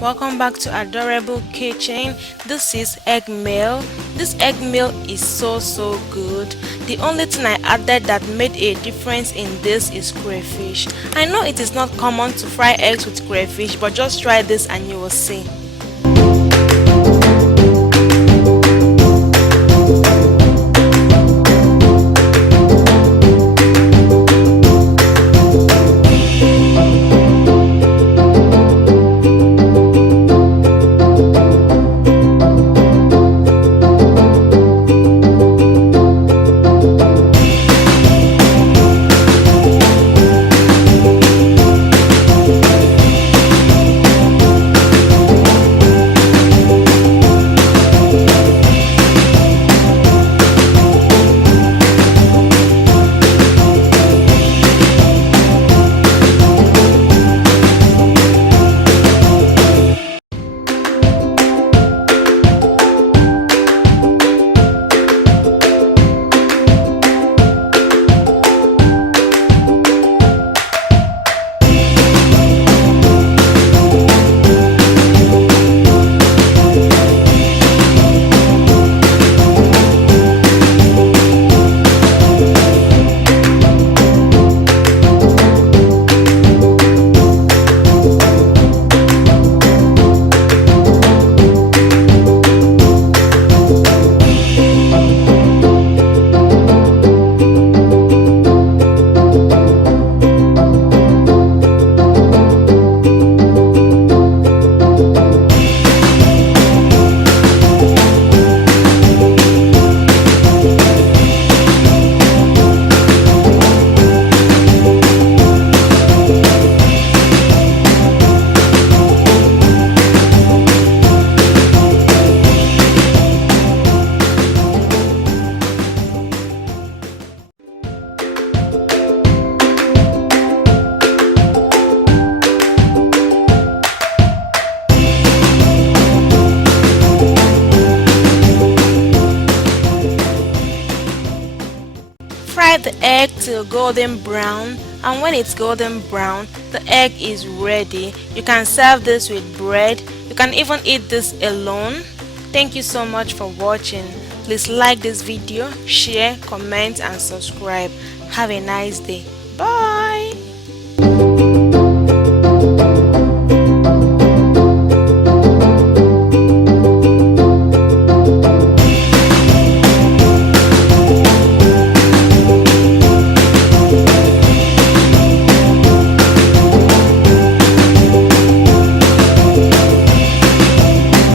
Welcome back to Adorable Kitchen. This is egg meal. This egg meal is so good. The only thing I added that made a difference in this is crayfish. I know it is not common to fry eggs with crayfish, but just try this and you will see. Fry the egg till golden brown, and when it's golden brown, the egg is ready. You can serve this with bread. You can even eat this alone. Thank you so much for watching. Please like this video, share, comment and subscribe. Have a nice day. Bye.